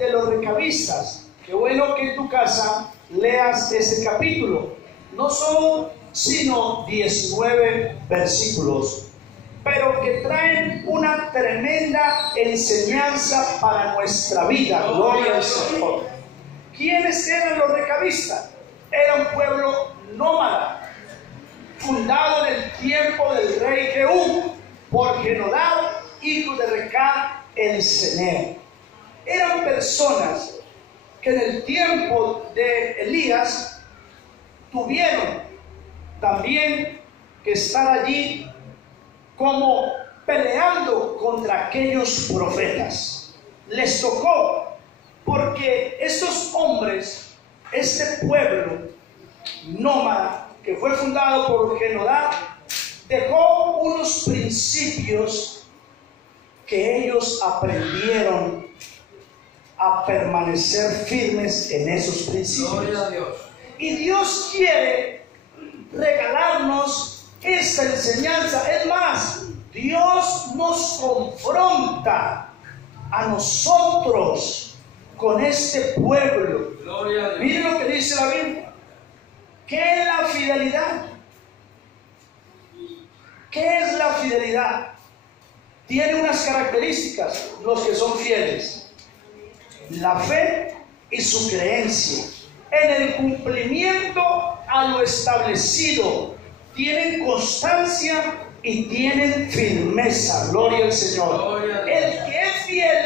de los recabistas. Qué bueno que en tu casa leas ese capítulo. No son sino 19 versículos, pero que traen una tremenda enseñanza para nuestra vida. Gloria al Señor. ¿Quiénes eran los recabistas? Era un pueblo nómada, fundado en el tiempo del rey Jehú por Jenadab, hijo de Recab el Ceneo. Eran personas que en el tiempo de Elías tuvieron también que estar allí como peleando contra aquellos profetas. Les tocó, porque estos hombres, este pueblo nómada que fue fundado por Jenadab, dejó unos principios que ellos aprendieron a permanecer firmes en esos principios. Gloria a Dios. Y Dios quiere regalarnos esta enseñanza. Es más, Dios nos confronta a nosotros con este pueblo. Gloria a Dios. Miren lo que dice la Biblia. ¿Qué es la fidelidad? ¿Qué es la fidelidad? Tiene unas características los que son fieles: la fe y su creencia en el cumplimiento a lo establecido. Tienen constancia y tienen firmeza. Gloria al Señor. El que es fiel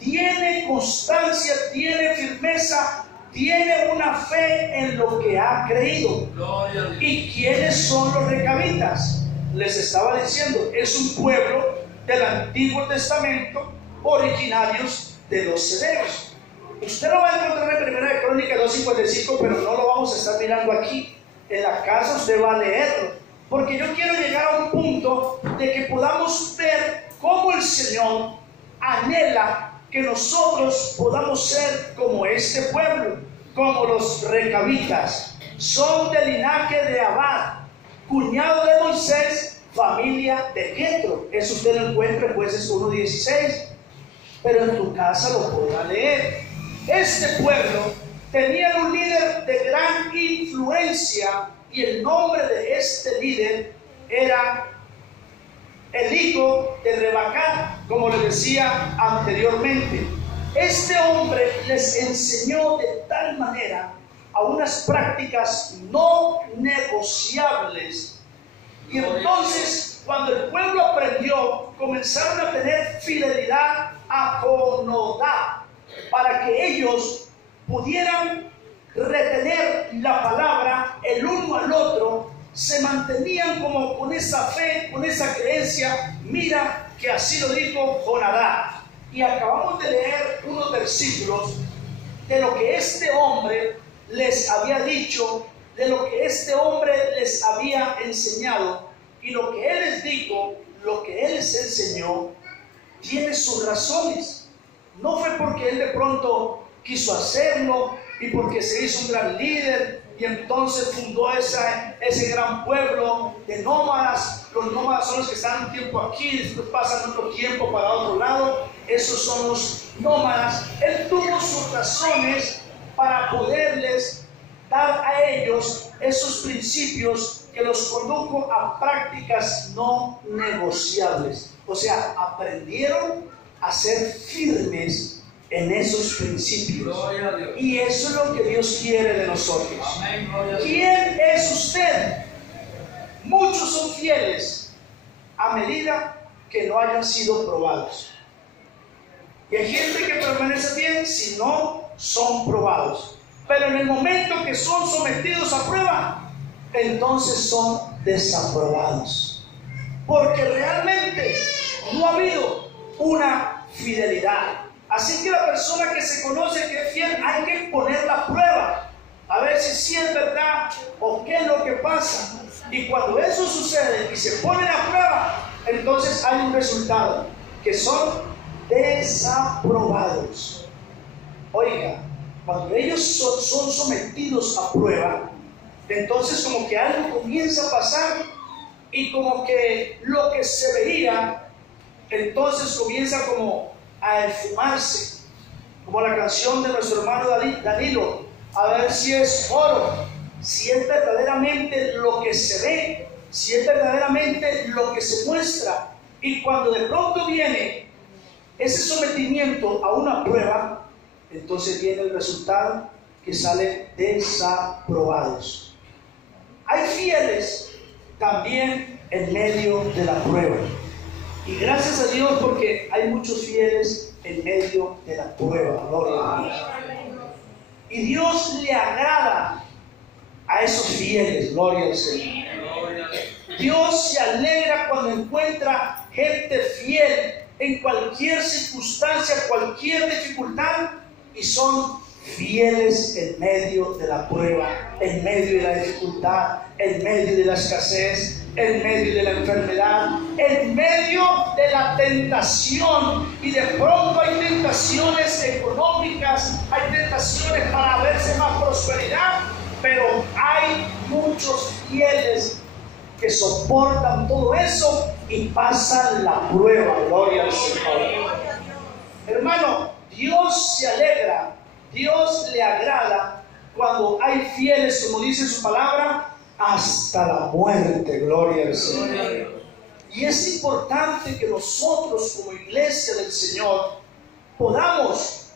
tiene constancia, tiene firmeza, tiene una fe en lo que ha creído. Gloria a Dios. ¿Y quiénes son los recabitas? Les estaba diciendo, es un pueblo del Antiguo Testamento, originarios de los ceneos. Usted lo va a encontrar en 1 Crónicas 2:55, pero no lo vamos a estar mirando aquí. En la casa usted va a leerlo, porque yo quiero llegar a un punto de que podamos ver cómo el Señor anhela que nosotros podamos ser como este pueblo, como los recabitas. Son del linaje de Abad, cuñado de Moisés, familia de Jetro. Eso usted lo encuentra en Jueces 1:16, pero en tu casa lo podrá leer. Este pueblo tenía un líder de gran influencia, y el nombre de este líder era el hijo de Rebacá, como les decía anteriormente. Este hombre les enseñó de tal manera a unas prácticas no negociables, y entonces cuando el pueblo aprendió, comenzaron a tener fidelidad a Jonadab, para que ellos pudieran retener la palabra el uno al otro. Se mantenían como con esa fe, con esa creencia. Mira que así lo dijo Jonadab. Y acabamos de leer unos versículos de lo que este hombre les había dicho, de lo que este hombre les había enseñado. Y lo que él les dijo, lo que él les enseñó, tiene sus razones. No fue porque él de pronto quiso hacerlo y porque se hizo un gran líder y entonces fundó ese gran pueblo de nómadas. Los nómadas son los que están un tiempo aquí, después pasan otro tiempo para otro lado. Esos son los nómadas. Él tuvo sus razones para poderles dar a ellos esos principios que los condujo a prácticas no negociables. O sea, aprendieron a ser firmes en esos principios. Y eso es lo que Dios quiere de nosotros. Amén. ¿Quién es usted? Muchos son fieles a medida que no hayan sido probados. Y hay gente que permanece bien si no son probados. Pero en el momento que son sometidos a prueba, entonces son desaprobados. Porque realmente no ha habido una fidelidad. Así que la persona que se conoce que es fiel, hay que ponerla a prueba, a ver si sí es verdad o qué es lo que pasa. Y cuando eso sucede y se ponen a prueba, entonces hay un resultado, que son desaprobados. Oiga, cuando ellos son sometidos a prueba, entonces como que algo comienza a pasar, y como que lo que se veía, entonces comienza como a esfumarse. como la canción de nuestro hermano Danilo, a ver si es oro, si es verdaderamente lo que se ve, si es verdaderamente lo que se muestra. Y cuando de pronto viene ese sometimiento a una prueba, entonces viene el resultado que salen desaprobados. Hay fieles también en medio de la prueba. Y gracias a Dios porque hay muchos fieles en medio de la prueba. Gloria a Dios. Y Dios le agrada a esos fieles. Gloria al Señor. Dios se alegra cuando encuentra gente fiel en cualquier circunstancia, cualquier dificultad, y son fieles en medio de la prueba, en medio de la dificultad, en medio de la escasez, en medio de la enfermedad, en medio de la tentación. Y de pronto hay tentaciones económicas, hay tentaciones para verse más prosperidad, pero hay muchos fieles que soportan todo eso y pasan la prueba. Gloria al Señor. Hermano, Dios se alegra, Dios le agrada cuando hay fieles, como dice su palabra, hasta la muerte. Gloria al Señor. Y es importante que nosotros como iglesia del Señor podamos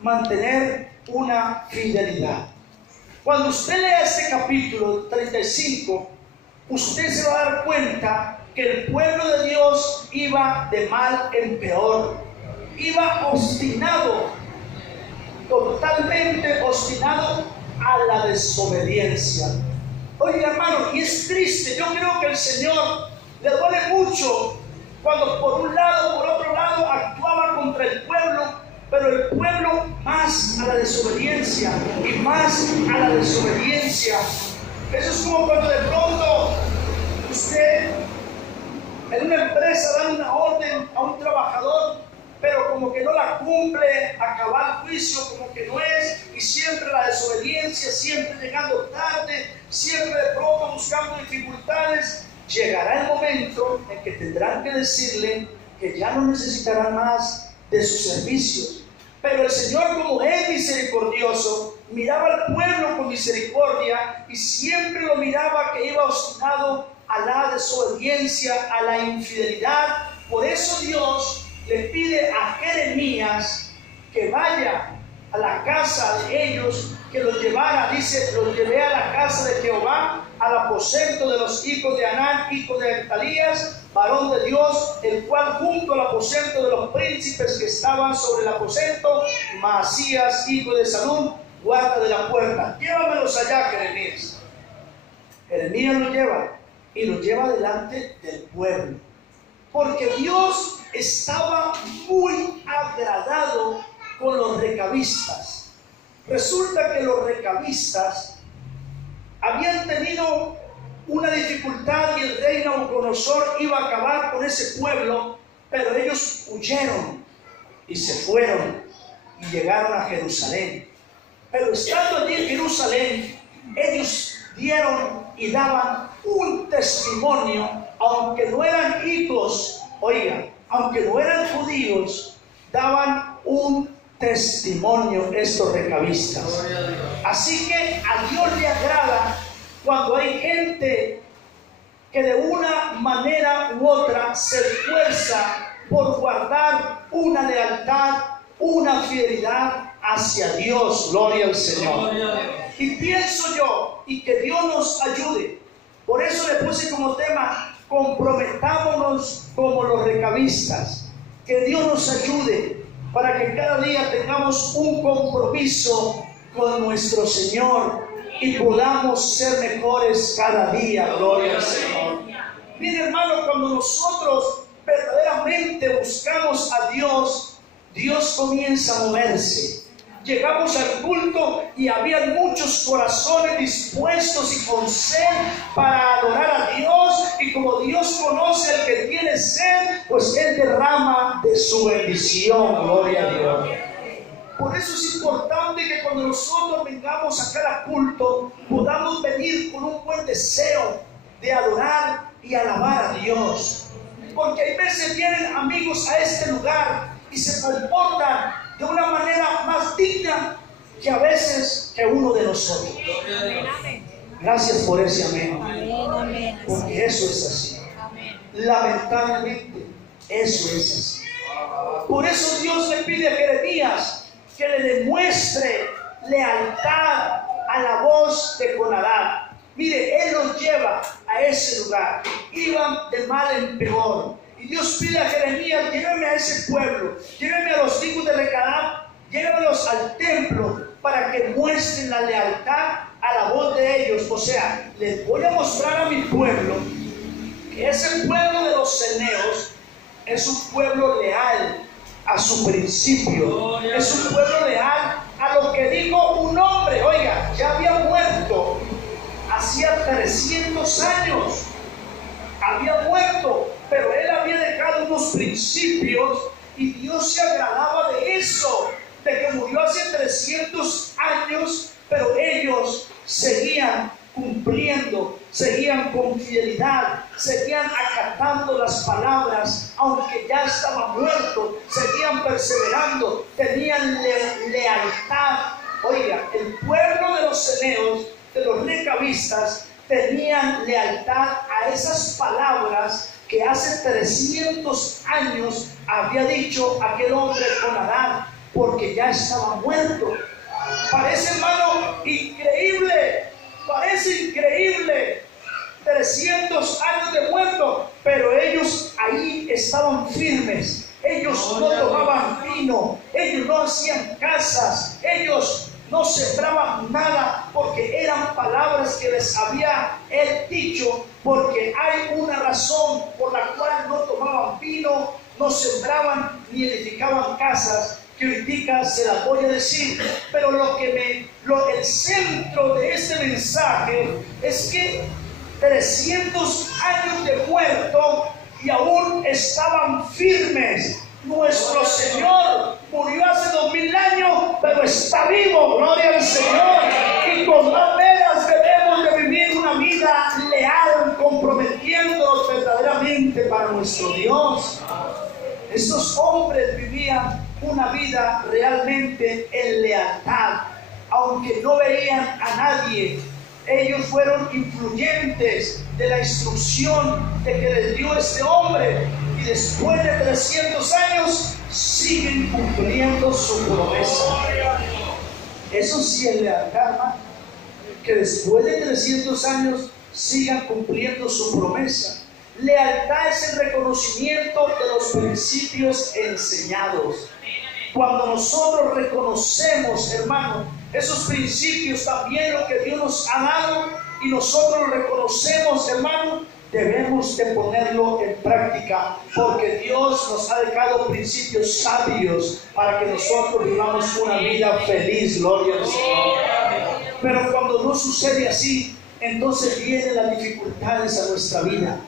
mantener una fidelidad. Cuando usted lea este capítulo 35, usted se va a dar cuenta que el pueblo de Dios iba de mal en peor, iba obstinado, totalmente obstinado a la desobediencia. Oiga, hermano, y es triste. Yo creo que el Señor le duele mucho cuando por un lado, por otro lado, actuaba contra el pueblo, pero el pueblo más a la desobediencia y más a la desobediencia. Eso es como cuando de pronto usted en una empresa da una orden a un trabajador, pero como que no la cumple, acabar el juicio como que no es, y siempre la desobediencia, siempre llegando tarde, siempre de pronto buscando dificultades. Llegará el momento en que tendrán que decirle que ya no necesitarán más de sus servicios. Pero el Señor, como es misericordioso, miraba al pueblo con misericordia y siempre lo miraba que iba obstinado a la desobediencia, a la infidelidad. Por eso Dios le pide a Jeremías que vaya a la casa de ellos, que los llevara, dice, los llevé a la casa de Jehová, al aposento de los hijos de Anán, hijo de Atalías, varón de Dios, el cual junto al aposento de los príncipes que estaban sobre el aposento, Maasías, hijo de Salum, guarda de la puerta. Llévamelos allá, Jeremías. Jeremías lo lleva y lo lleva delante del pueblo, porque Dios estaba muy agradado con los recabistas. Resulta que los recabistas habían tenido una dificultad y el rey Nabucodonosor iba a acabar con ese pueblo, pero ellos huyeron y se fueron y llegaron a Jerusalén. Pero estando allí en Jerusalén, ellos dieron y daban un testimonio, aunque no eran hijos, oigan, aunque no eran judíos, daban un testimonio estos recabistas. Así que a Dios le agrada cuando hay gente que de una manera u otra se esfuerza por guardar una lealtad, una fidelidad hacia Dios. Gloria al Señor. Y pienso yo, y que Dios nos ayude. Por eso le puse como tema: comprometámonos como los recabistas. Que Dios nos ayude para que cada día tengamos un compromiso con nuestro Señor y podamos ser mejores cada día. Gloria al Señor. Mire, hermano, cuando nosotros verdaderamente buscamos a Dios, Dios comienza a moverse. Llegamos al culto y había muchos corazones dispuestos y con sed para adorar a Dios, y como Dios conoce al que tiene sed, pues Él derrama de su bendición. Gloria a Dios. Por eso es importante que cuando nosotros vengamos a cada culto podamos venir con un buen deseo de adorar y alabar a Dios. Porque hay veces vienen amigos a este lugar y se comportan de una manera más digna que a veces que uno de nosotros. Gracias por ese amén. Porque eso es así. Lamentablemente, eso es así. Por eso Dios le pide a Jeremías que le demuestre lealtad a la voz de Conadab. Mire, él los lleva a ese lugar. Iban de mal en peor. Y Dios pide a Jeremías: lléveme a ese pueblo, lléveme a los hijos de Recadab, llévelos al templo para que muestren la lealtad a la voz de ellos. O sea, les voy a mostrar a mi pueblo que ese pueblo de los ceneos es un pueblo leal a su principio, es un pueblo leal a lo que dijo un hombre. Oiga, ya había muerto hacía 300 años, había muerto, pero él había dejado unos principios y Dios se agradaba de eso, de que murió hace 300 años, pero ellos seguían cumpliendo, seguían con fidelidad, seguían acatando las palabras, aunque ya estaba muerto, seguían perseverando, tenían lealtad. Oiga, el pueblo de los ceneos, de los recabistas, tenían lealtad a esas palabras que hace 300 años había dicho aquel hombre Conadab, porque ya estaba muerto. Parece, hermano, increíble, parece increíble, 300 años de muerto, pero ellos ahí estaban firmes. Ellos no tomaban vino, ellos no hacían casas, ellos no sembraban nada, porque eran palabras que les había él dicho, porque hay una razón por la cual no tomaban vino, no sembraban ni edificaban casas, que ahorita se las voy a decir. Pero el centro de este mensaje es que 300 años de muerto y aún estaban firmes. Nuestro Señor murió hace 2000 años, pero está vivo, gloria al Señor. Y con maneras debemos de vivir una vida leal, comprometiéndonos verdaderamente para nuestro Dios. Estos hombres vivían una vida realmente en lealtad, aunque no veían a nadie. Ellos fueron influyentes de la instrucción de que les dio este hombre, y después de 300 años siguen cumpliendo su promesa. Eso sí es lealtad, hermano, que después de 300 años sigan cumpliendo su promesa. Lealtad es el reconocimiento de los principios enseñados. Cuando nosotros reconocemos, hermano, esos principios, también lo que Dios nos ha dado, y nosotros lo reconocemos, hermano, debemos de ponerlo en práctica, porque Dios nos ha dejado principios sabios para que nosotros vivamos una vida feliz, gloria al Señor. Pero cuando no sucede así, entonces vienen las dificultades a nuestra vida,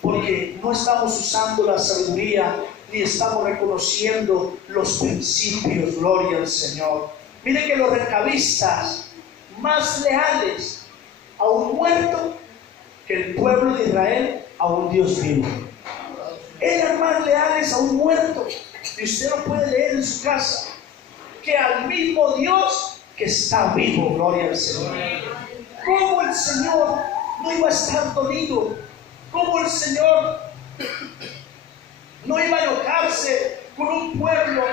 porque no estamos usando la sabiduría, ni estamos reconociendo los principios, gloria al Señor. Mire que los recabistas, más leales a un muerto que el pueblo de Israel a un Dios vivo. Eran más leales a un muerto, y usted lo puede leer en su casa, que al mismo Dios que está vivo, gloria al Señor. ¿Cómo el Señor no iba a estar dolido? ¿Cómo el Señor no iba a enojarse con un pueblo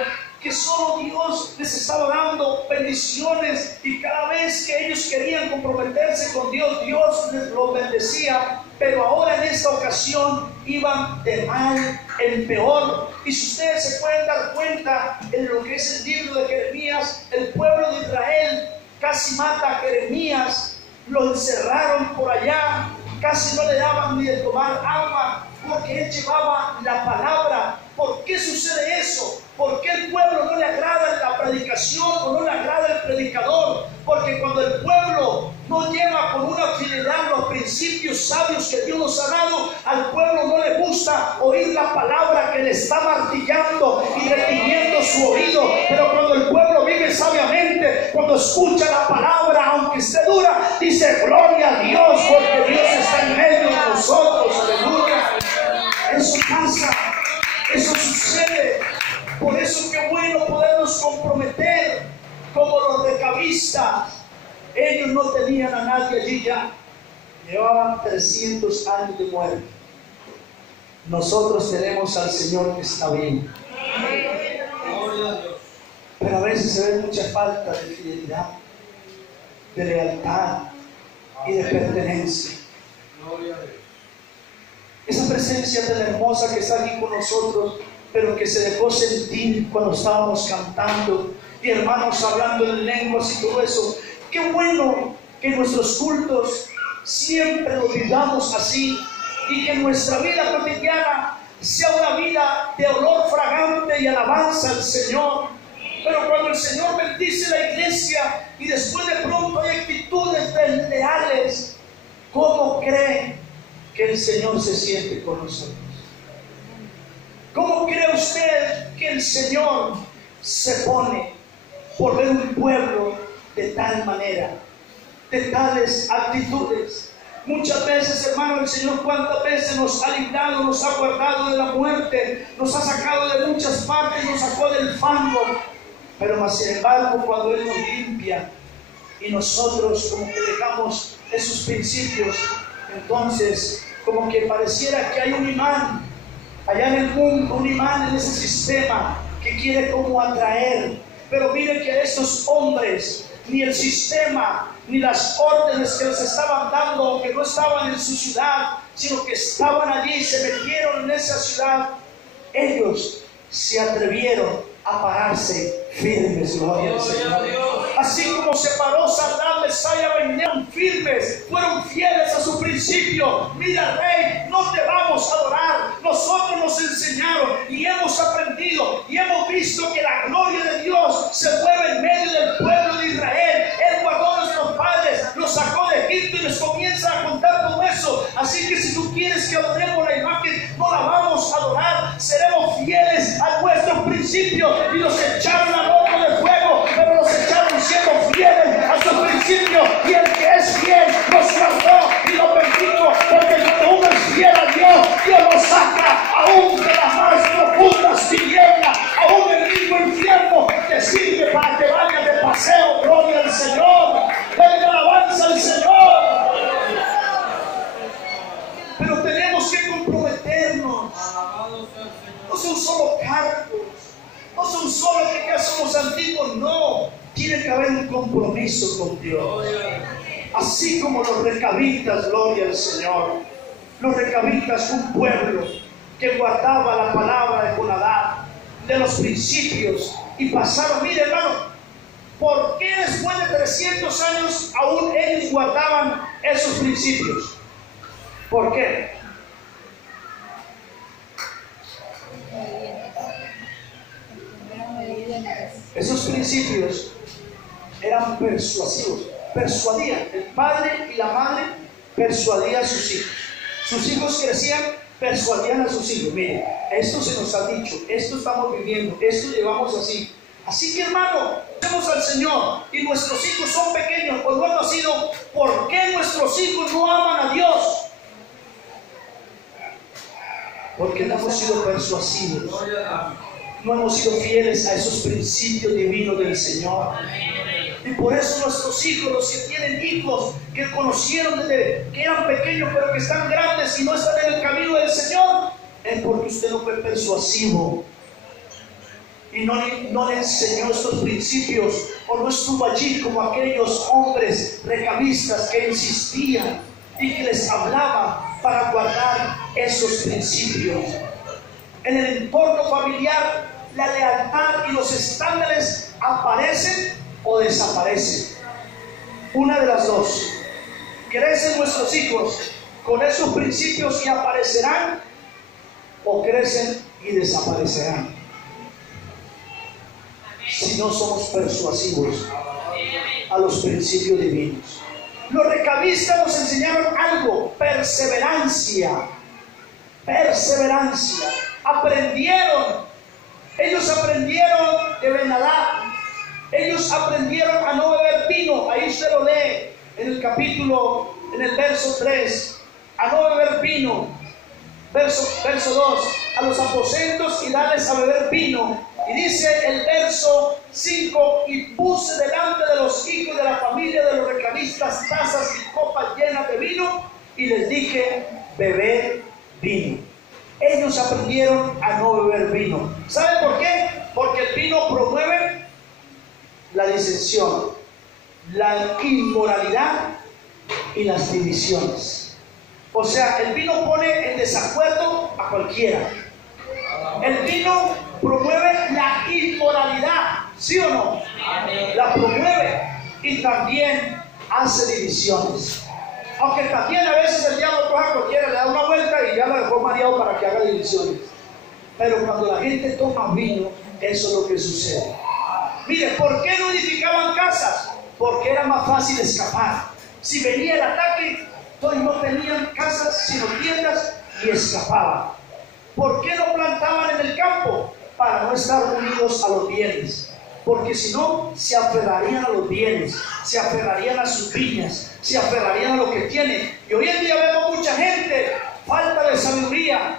que solo Dios les estaba dando bendiciones, y cada vez que ellos querían comprometerse con Dios, Dios les lo bendecía? Pero ahora en esta ocasión iban de mal en peor. Y si ustedes se pueden dar cuenta en lo que es el libro de Jeremías, el pueblo de Israel casi mata a Jeremías, lo encerraron por allá, casi no le daban ni de tomar agua, porque él llevaba la palabra. ¿Por qué sucede eso? ¿Por qué el pueblo no le agrada la predicación o no le agrada el predicador? Porque cuando el pueblo no lleva con una fidelidad los principios sabios que Dios nos ha dado, al pueblo no le gusta oír la palabra que le está martillando y retiñendo su oído. Pero cuando el pueblo vive sabiamente, cuando escucha la palabra, aunque esté dura, dice: gloria a Dios, porque Dios está en medio de nosotros. Aleluya. Eso pasa, eso sucede. Por eso qué bueno podernos comprometer como los recavistas. Ellos no tenían a nadie allí ya. Llevaban 300 años de muerte. Nosotros tenemos al Señor que está vivo. Pero a veces se ve mucha falta de fidelidad, de lealtad y de pertenencia. Esa presencia tan hermosa que está aquí con nosotros, pero que se dejó sentir cuando estábamos cantando y hermanos hablando en lenguas y todo eso. Qué bueno que nuestros cultos siempre lo vivamos así y que nuestra vida cotidiana sea una vida de olor fragante y alabanza al Señor. Pero cuando el Señor bendice la iglesia y después de pronto hay actitudes desleales, ¿cómo cree que el Señor se siente con nosotros? ¿Cómo cree usted que el Señor se pone por ver un pueblo de tal manera, de tales actitudes? Muchas veces, hermano, el Señor cuántas veces nos ha librado, nos ha guardado de la muerte, nos ha sacado de muchas partes, nos sacó del fango. Pero más sin embargo, cuando Él nos limpia y nosotros como que dejamos esos principios, entonces como que pareciera que hay un imán allá en el mundo, un imán en ese sistema que quiere como atraer. Pero mire que a estos hombres ni el sistema ni las órdenes que les estaban dando, que no estaban en su ciudad, sino que estaban allí, se metieron en esa ciudad, ellos se atrevieron a pararse firmes, gloria al Señor. Así como se paró Sadrach, Mesach y Abednego firmes, fueron fieles a su principio. Mira, Rey, no te vamos a adorar. Nosotros nos enseñaron y hemos aprendido y hemos visto que la gloria de Dios se mueve en medio del pueblo de Israel. Él guardó a nuestros padres, los sacó de Egipto y les comienza a contar todo eso. Así que si tú quieres que adoremos la imagen, no la vamos a adorar. Seremos fieles a nuestros principios. Y los echaron al horno de fuego, pero los echaron siendo fieles a sus principios. Y el que es fiel los guardó y los bendijo, porque cuando uno es fiel a Dios, Dios lo saca aún de las más profundas tinieblas, aún del mismo infierno te sirve para que vayas de paseo. Gloria al Señor, denle alabanza al Señor. Pero tenemos que comprometernos. No son solo cargos, no son solo que ya somos antiguos, no. Tiene que haber un compromiso con Dios. Así como los recabitas, gloria al Señor. Los recabitas, un pueblo que guardaba la palabra de Jonadab, de los principios, y pasaron. Mire, hermano, ¿por qué después de 300 años aún ellos guardaban esos principios? ¿Por qué? Esos principios eran persuasivos, persuadían. El padre y la madre persuadían a sus hijos. Sus hijos crecían, persuadían a sus hijos. Mire, esto se nos ha dicho, esto estamos viviendo, esto llevamos así. Así que, hermano, vemos al Señor y nuestros hijos son pequeños, pues no han nacido. ¿Por qué nuestros hijos no aman a Dios? Porque no hemos sido persuasivos. No hemos sido fieles a esos principios divinos del Señor. Y por eso nuestros hijos, los que tienen hijos, que conocieron desde que eran pequeños, pero que están grandes y no están en el camino del Señor, es porque usted no fue persuasivo y no le enseñó estos principios, o no estuvo allí como aquellos hombres recabistas que insistían y que les hablaban para guardar esos principios. En el entorno familiar, la lealtad y los estándares aparecen o desaparecen. Una de las dos. Crecen nuestros hijos con esos principios y aparecerán, o crecen y desaparecerán si no somos persuasivos a los principios divinos. Los recabistas nos enseñaron algo: perseverancia. Perseverancia. Aprendieron. Ellos aprendieron de Ben-Hadad. Ellos aprendieron a no beber vino. Ahí usted lo lee en el capítulo, en el verso 3. A no beber vino. Verso 2. a los aposentos y darles a beber vino. Y dice el verso 5: y puse delante de los hijos de la familia de los recamistas tazas y copas llenas de vino, y les dije: bebed vino. Ellos aprendieron a no beber vino. ¿Saben por qué? Porque el vino promueve la disensión, la inmoralidad y las divisiones. O sea, el vino pone en desacuerdo a cualquiera. El vino promueve la inmoralidad, ¿sí o no? La promueve, y también hace divisiones. Aunque también a veces el diablo coge a cualquiera, le da una vuelta y ya lo dejó mareado para que haga divisiones. Pero cuando la gente toma vino, eso es lo que sucede. Mire, ¿por qué no edificaban casas? Porque era más fácil escapar. Si venía el ataque, todos no tenían casas sino tiendas y escapaban. ¿Por qué no plantaban en el campo? Para no estar unidos a los bienes. Porque si no, se aferrarían a los bienes, se aferrarían a sus viñas, se aferrarían a lo que tienen. Y hoy en día vemos mucha gente, falta de sabiduría,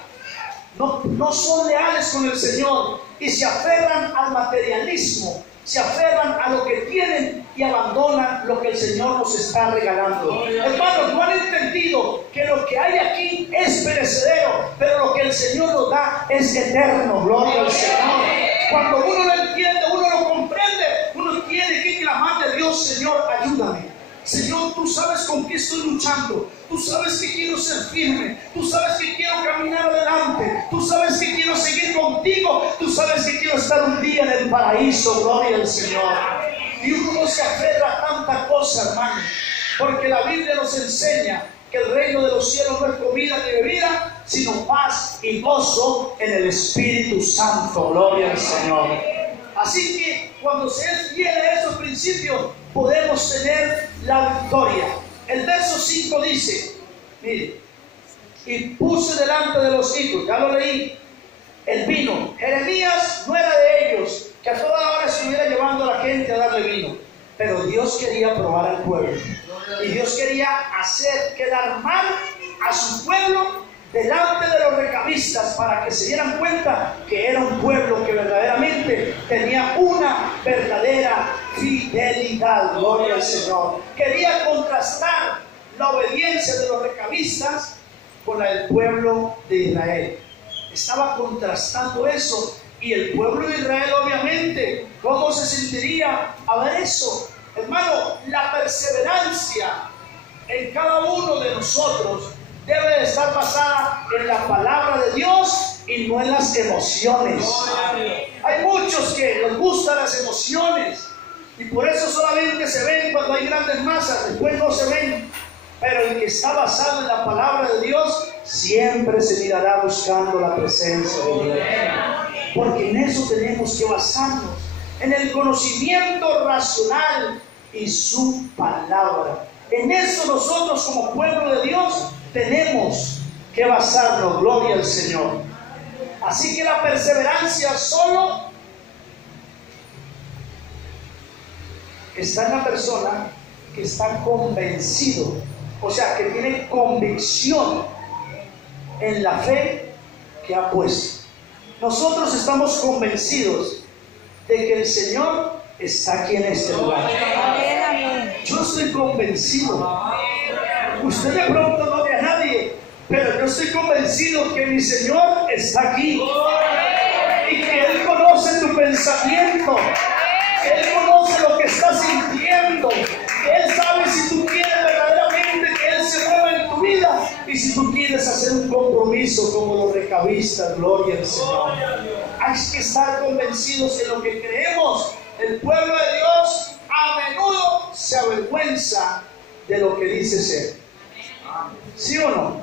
no son leales con el Señor y se aferran al materialismo, se aferran a lo que tienen y abandonan lo que el Señor nos está regalando. Hermanos, no han entendido que lo que hay aquí es perecedero, pero lo que el Señor nos da es eterno. Gloria al Señor. Cuando uno lo entiende, uno lo comprende, uno tiene que clamar de Dios: Señor, ayúdame. Señor, tú sabes con qué estoy luchando. Tú sabes que quiero ser firme. Tú sabes que quiero caminar adelante. Tú sabes que quiero seguir contigo. Tú sabes que quiero estar un día en el paraíso. Gloria al Señor. Y uno no se aferra a tanta cosa, hermano, porque la Biblia nos enseña que el reino de los cielos no es comida ni bebida, sino paz y gozo en el Espíritu Santo. Gloria al Señor. Así que cuando se es fiel a esos principios, podemos tener la victoria. El verso 5 dice, mire: y puse delante de los hijos, ya lo leí, el vino. Jeremías no era de ellos, que a toda hora estuviera llevando a la gente a darle vino. Pero Dios quería probar al pueblo. Y Dios quería hacer quedar mal a su pueblo delante de los recamistas, para que se dieran cuenta que era un pueblo que verdaderamente tenía una verdadera fidelidad. Gloria al Señor. Quería contrastar la obediencia de los recamistas con la del pueblo de Israel. Estaba contrastando eso. Y el pueblo de Israel, obviamente, ¿cómo se sentiría a ver eso? Hermano, la perseverancia en cada uno de nosotros debe de estar basada en la palabra de Dios y no en las emociones. Hay muchos que les gustan las emociones y por eso solamente se ven cuando hay grandes masas, después no se ven. Pero el que está basado en la palabra de Dios siempre se mirará buscando la presencia de Dios. Porque en eso tenemos que basarnos, en el conocimiento racional y su palabra. En eso nosotros como pueblo de Dios tenemos que basarnos. Gloria al Señor. Así que la perseverancia solo está en la persona que está convencido, o sea, que tiene convicción en la fe que ha puesto. Nosotros estamos convencidos de que el Señor está aquí en este lugar. Yo estoy convencido. Usted de pronto no ve a nadie, pero yo estoy convencido que mi Señor está aquí y que Él conoce tu pensamiento, que Él conoce lo que estás sintiendo, que Él sabe si tú quieres verdaderamente que Él se mueva en tu vida y si tú quieres hacer un compromiso como los recamistas. Gloria al Señor. Hay que estar convencidos en lo que creemos. El pueblo de Dios a menudo se avergüenza de lo que dice ser. ¿Sí o no?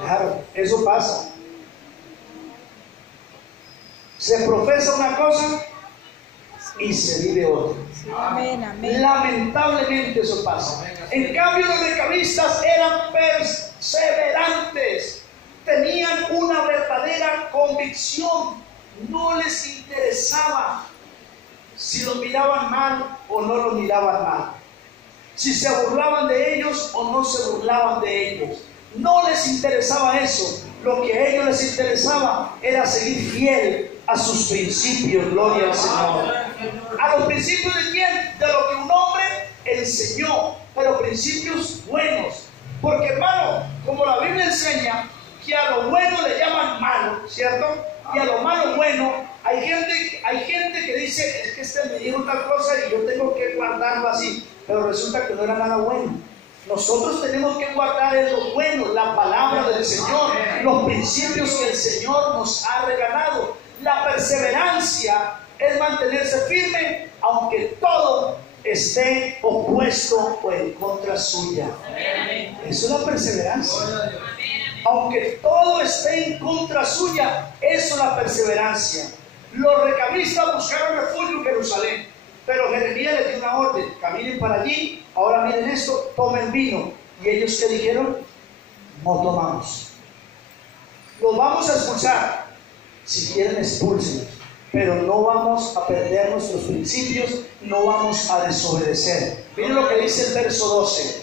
Claro, eso pasa. Se profesa una cosa y se vive otra. Lamentablemente eso pasa. En cambio, los recamistas eran perseverantes, tenían una verdadera convicción. No les interesaba si los miraban mal o no los miraban mal, si se burlaban de ellos o no se burlaban de ellos. No les interesaba eso. Lo que a ellos les interesaba era seguir fiel a sus principios, gloria al Señor. ¿A los principios de quién? De lo que un hombre enseñó, pero principios buenos. Porque, hermano, como la Biblia enseña que a lo bueno le llaman malo, ¿cierto? Y a lo malo bueno, hay gente que dice, es que este me dijo tal cosa y yo tengo que guardarlo así, pero resulta que no era nada bueno. Nosotros tenemos que guardar en lo bueno, la palabra del Señor, los principios que el Señor nos ha regalado. La perseverancia es mantenerse firme, aunque todo esté opuesto o en contra suya. Eso es la perseverancia. Aunque todo esté en contra suya, eso es la perseverancia. Los recamistas buscaron refugio en Jerusalén, pero Jeremías les dio una orden: caminen para allí, ahora miren esto, tomen vino. Y ellos, ¿qué dijeron? No tomamos. Los vamos a expulsar. Si quieren, expúlsenos, pero no vamos a perder nuestros principios, no vamos a desobedecer. Miren lo que dice el verso 12.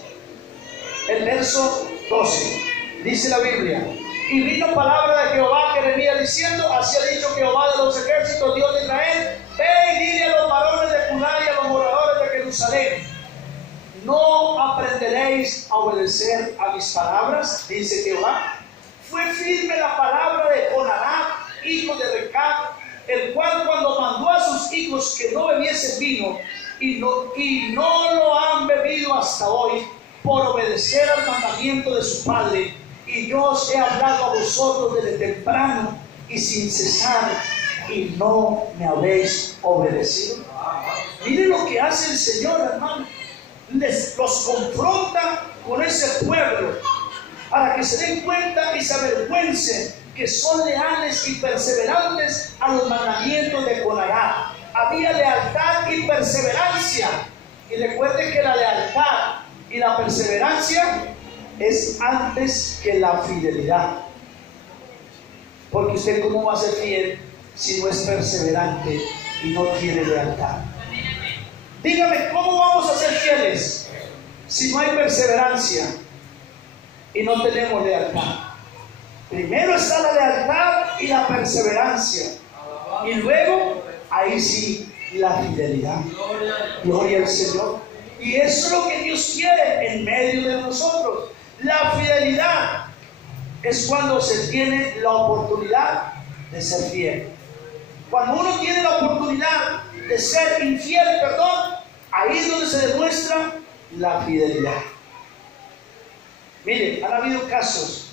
El verso 12 dice la Biblia: y vino palabra de Jehová a Jeremías diciendo, así ha dicho Jehová de los ejércitos, Dios de Israel, ve y dile a los varones de Judá y a los moradores de Jerusalén: no aprenderéis a obedecer a mis palabras, dice Jehová. Fue firme la palabra de Jonadab, hijo de Recab, el cual cuando mandó a sus hijos que no bebiesen vino, y no lo han bebido hasta hoy, por obedecer al mandamiento de su padre. Y yo os he hablado a vosotros desde temprano y sin cesar, y no me habéis obedecido. Miren lo que hace el Señor, hermano. Los confronta con ese pueblo para que se den cuenta y se avergüencen que son leales y perseverantes a los mandamientos de Jonadab. Había lealtad y perseverancia. Y recuerden que la lealtad y la perseverancia es antes que la fidelidad. Porque usted, ¿cómo va a ser fiel si no es perseverante y no tiene lealtad? Dígame, ¿cómo vamos a ser fieles si no hay perseverancia y no tenemos lealtad? Primero está la lealtad y la perseverancia, y luego, ahí sí, la fidelidad. Gloria al Señor. Y eso es lo que Dios quiere en medio de nosotros. La fidelidad es cuando se tiene la oportunidad de ser fiel. Cuando uno tiene la oportunidad de ser infiel, ahí es donde se demuestra la fidelidad. Miren, han habido casos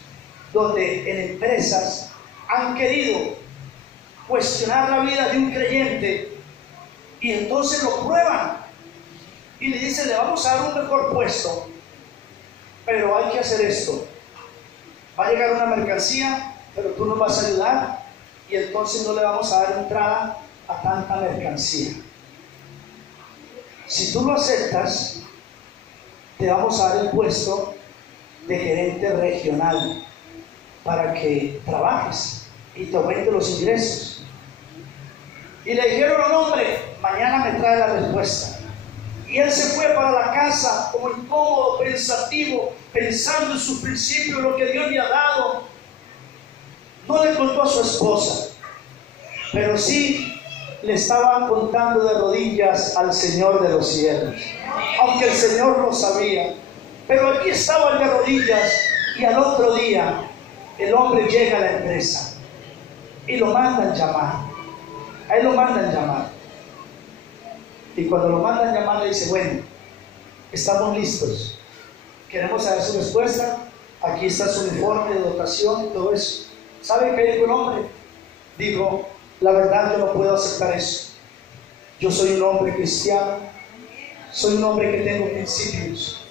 donde en empresas han querido cuestionar la vida de un creyente y entonces lo prueban y le dicen: le vamos a dar un mejor puesto, pero hay que hacer esto. Va a llegar una mercancía, pero tú nos vas a ayudar, y entonces no le vamos a dar entrada a tanta mercancía. Si tú lo aceptas, te vamos a dar el puesto de gerente regional para que trabajes y te aumente los ingresos. Y le dijeron al hombre: mañana me trae la respuesta. Y él se fue para la casa como incómodo, pensativo, pensando en sus principios, lo que Dios le ha dado. No le contó a su esposa, pero sí le estaba contando de rodillas al Señor de los cielos, aunque el Señor lo sabía. Pero aquí estaba de rodillas, y al otro día el hombre llega a la empresa y lo mandan llamar. A él lo mandan llamar. Y cuando lo mandan llamar, le dice: bueno, estamos listos, queremos saber su respuesta, aquí está su uniforme de dotación y todo eso. ¿Sabe qué dijo el hombre? Dijo: la verdad, yo no puedo aceptar eso. Yo soy un hombre cristiano, soy un hombre que tengo principios.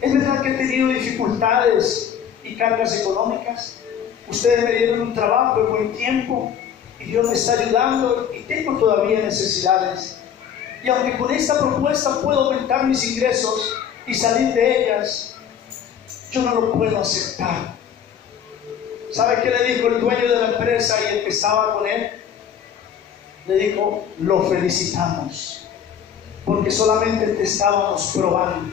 Es verdad que he tenido dificultades y cargas económicas. Ustedes me dieron un trabajo en buen tiempo y Dios me está ayudando, y tengo todavía necesidades. Y aunque con esta propuesta puedo aumentar mis ingresos y salir de ellas, yo no lo puedo aceptar. ¿Sabe qué le dijo el dueño de la empresa y el que estaba con él? Le dijo: lo felicitamos, porque solamente te estábamos probando.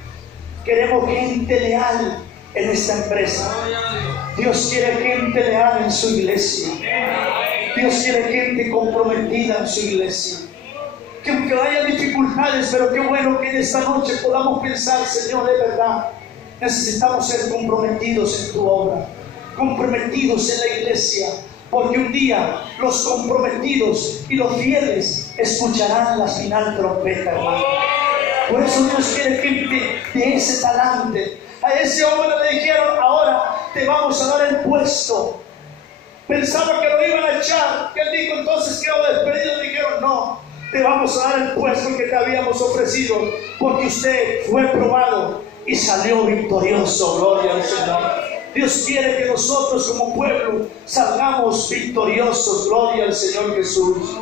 Queremos gente leal en esta empresa. Dios quiere gente leal en su iglesia. Dios quiere gente comprometida en su iglesia. Que aunque haya dificultades, pero qué bueno que en esta noche podamos pensar, Señor, de verdad, necesitamos ser comprometidos en tu obra, comprometidos en la iglesia, porque un día los comprometidos y los fieles escucharán la final trompeta, hermano. Por eso Dios quiere gente de ese talante. A ese hombre le dijeron: ahora te vamos a dar el puesto. Pensaba que lo iban a echar, que él dijo: entonces quedo despedido. Dijeron: no, te vamos a dar el puesto que te habíamos ofrecido, porque usted fue probado y salió victorioso. Gloria al Señor. Dios quiere que nosotros como pueblo salgamos victoriosos. Gloria al Señor Jesús.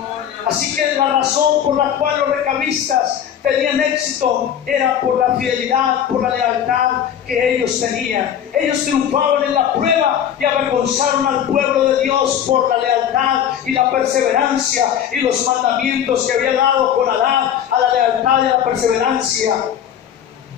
Así que la razón por la cual los recamistas tenían éxito era por la fidelidad, por la lealtad que ellos tenían. Ellos triunfaron en la prueba y avergonzaron al pueblo de Dios por la lealtad y la perseverancia y los mandamientos que había dado con Adán, a la lealtad y a la perseverancia,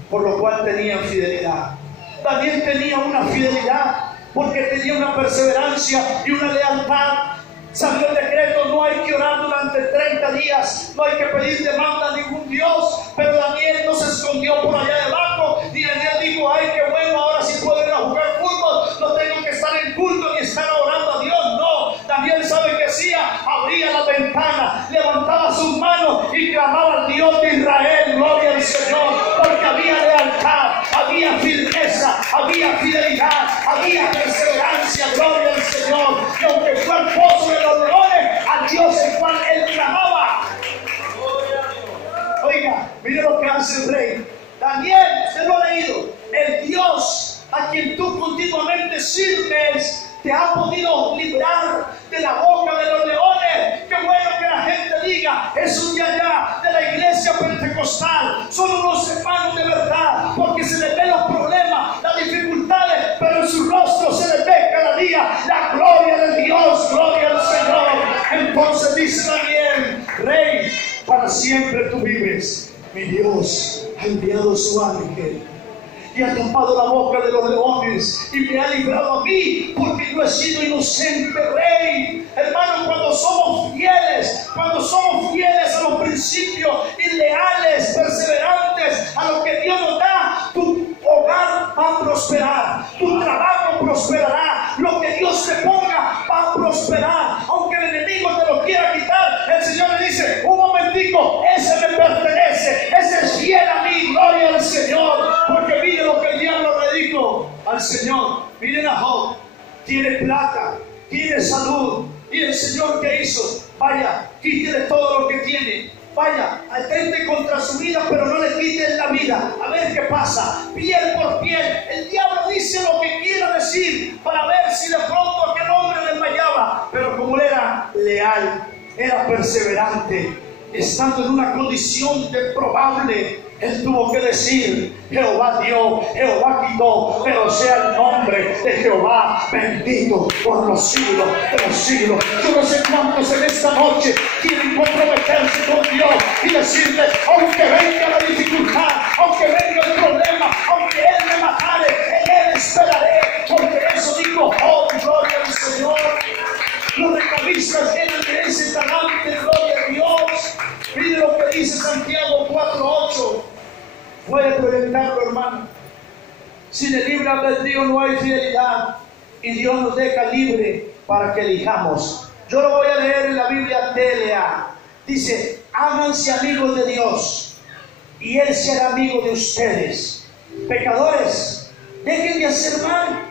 por lo cual tenían fidelidad. Daniel tenía una fidelidad porque tenía una perseverancia y una lealtad. Salió el decreto: no hay que orar durante 30 días, no hay que pedir demanda a ningún Dios. Pero Daniel no se escondió por allá debajo, y Daniel dijo: ay, qué bueno, ahora sí puedo ir a jugar fútbol, no tengo que estar en culto ni estar orando a Dios. No, Daniel sabe que hacía: abría la ventana, levantaba sus manos y clamaba al Dios de Israel. Gloria al Señor, porque había lealtad, había firmeza, había fidelidad, había perseverancia. Gloria al Señor. Y aunque fue al pozo de los leones, al Dios el cual él clamaba. Oiga, mire lo que hace el rey. Daniel, se lo ha leído: el Dios a quien tú continuamente sirves te ha podido librar de la boca de los leones. Qué bueno que la gente diga: es un día allá de la iglesia pentecostal, son unos hermanos de verdad, porque se les ve los problemas, las dificultades, pero en su rostro se les ve cada día la gloria de Dios. Gloria al Señor. Entonces dice Daniel: rey, para siempre tú vives. Mi Dios ha enviado su ángel y ha tapado la boca de los leones y me ha librado a mí, porque yo he sido inocente, rey. Hermano, cuando somos fieles a los principios y leales, perseverantes a lo que Dios nos da, tu hogar va a prosperar, tu trabajo prosperará, lo que Dios te ponga va a prosperar. Aunque el enemigo te lo quiera quitar, el Señor le dice: un momentico, ese me pertenece, ese es fiel a mí. Gloria al Señor. Porque mire lo que el diablo le dijo al Señor. Miren a Job: tiene plata, tiene salud, y el Señor, ¿qué hizo? Vaya, quítele todo lo que tiene. Vaya, atente contra su vida, pero no le quiten la vida. A ver qué pasa, piel por piel. El diablo dice lo que quiera decir para ver si de pronto aquel hombre le fallaba. Pero como él era leal, era perseverante, estando en una condición deplorable, él tuvo que decir: Jehová dio, Jehová quitó, pero sea el nombre de Jehová bendito por los siglos de los siglos. Yo no sé cuántos en esta noche quieren comprometerse con Dios y decirle: aunque venga la dificultad, aunque venga el problema, aunque Él me matare, en Él esperaré, porque eso dijo Job. Gloria al Señor. Los recamistas eran de ese talante. Gloria a Dios. Mire lo que dice Santiago 4:8. Puede proyectarlo, hermano. Sin el libre albedrío no hay fidelidad, y Dios nos deja libre para que elijamos. Yo lo voy a leer en la Biblia TLA. Dice: háganse amigos de Dios y Él será amigo de ustedes. Pecadores, dejen de hacer mal.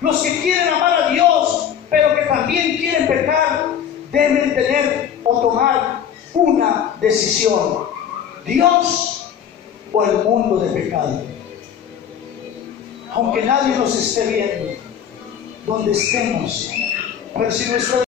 Los que quieren amar a Dios, pero que también quieren pecar, deben tener o tomar una decisión: Dios o el mundo de pecado. Aunque nadie nos esté viendo, donde estemos, pero si nuestra